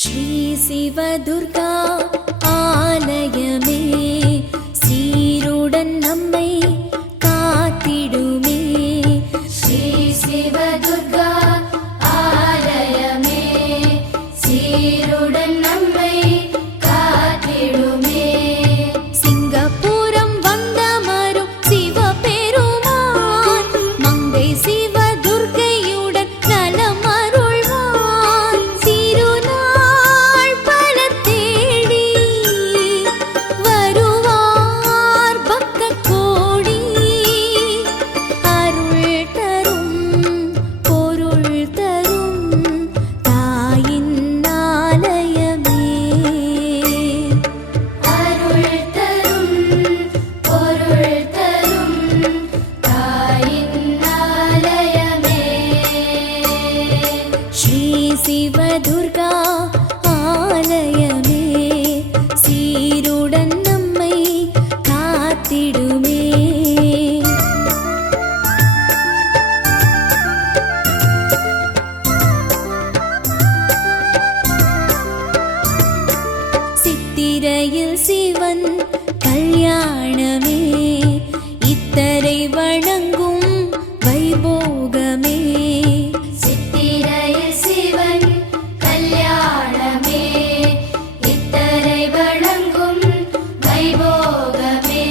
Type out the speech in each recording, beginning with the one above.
श्री शिवदुर्गा आलयमे சீருடன் நம்மை காத்திடுமே. ஸ்ரீ சிவதுர்கா ஆலயமே சீருடன் நம்மை காத்திடுமே. சிங்கப்பூரம் வந்தமரும் சிவபெருமான் மங்கை சிவதுர்க்கையுடன் நலம் அருள்வான். திருநாள் பல தேடி வருவார் பக்த கோடி. அருள் தரும் பொருள் தரும் தாயின் ஆலயமே. அருள் தரும் பொருள் தரும் தாயின் ஆலயமே. ஸ்ரீ சிவதுர்கா ஆலயமே சீருடன் நம்மை காத்திடுமே. சித்திரையில் சிவன் கல்யாணமே இத்தரை வணங்கும் வைபோகமே. சித்திரையில் சிவன் கல்யாணமே இத்தரை வழங்கும் வைபோகமே.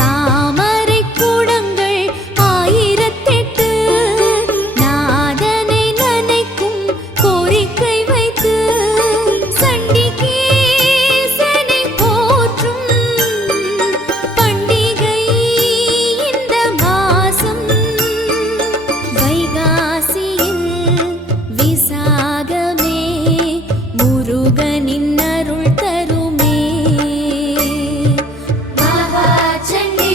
தாமரை கூடங்கள் 1008 நாதனை நனைக்கும் கோரிக்கை வைத்து சண்டிகேசனை போற்றும் பண்டிகை இந்த மாசம். வைகாசியில் விசாகமே முருகனின் அருள் தருமே. மகாசண்டி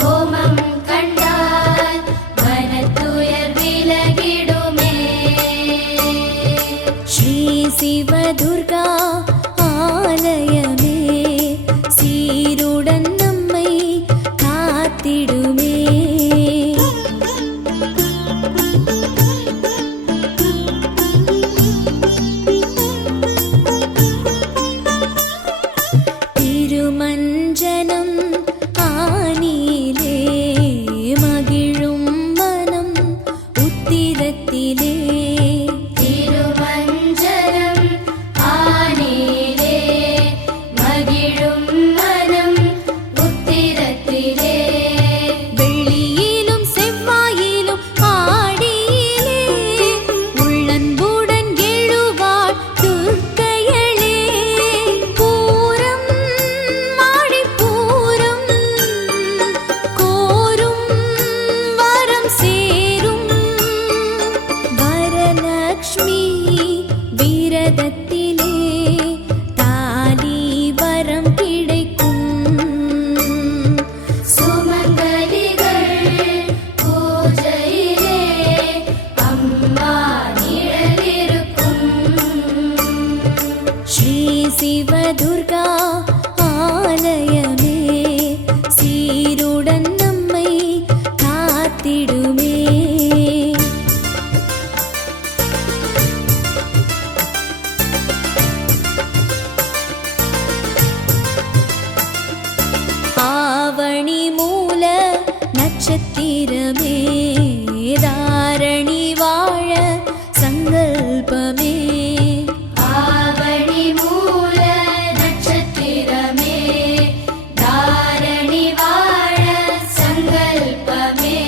ஹோமம் கண்டால் மனத்துயர் விலகிடுமே. ஸ்ரீ சிவதுர்கா ஆலயமே சீருடன் நம்மை காத்திடுமே. திருமஞ்சனம் ஆனிலே மகிழும் மனம் உத்திரத்திலே. திருமஞ்சனம் ஆனிலே மகிழும் மனம் உத்திரத்திலே. வெள்ளியிலும் செவ்வாயிலும் ஆடியிலே உள்ளன்புடன் எழுவாள் துர்க்கையளே. பூரம் மாடிப்பூரம் கோரும் வரம் சேரும். வரலக்ஷ்மி விரதத்திலே தாலி வரம் கிடைக்கும். சுமங்கலிகள் பூஜையிலே அம்மா நிழலிருக்கும். ஸ்ரீ சிவதுர்கா ஆலயமே சீருடன் நம்மை காத்திடுமே. ஆவணி மூல நட்சத்திரமே தாரணி வாழ சங்கல்பமே. ஆவணி மூல நட்சத்திரமே தாரணி வாழ சங்கல்பமே.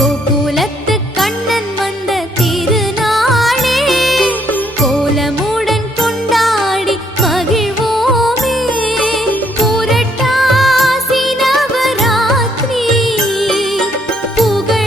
கோகுலத்து கண்ணன் வந்த திருநாளே கோலமுடன் கொண்டாடி மகிழ்வோமே. புரட்டாசி நவராத்திரி புகழ்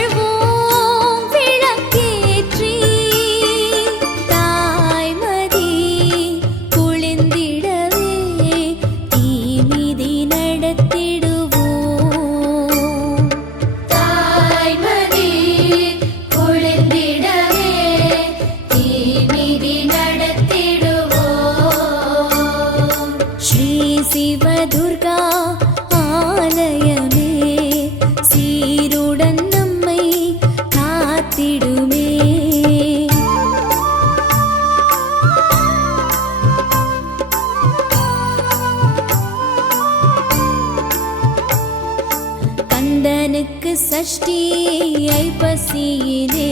சஷ்டி ஐப்பசியிலே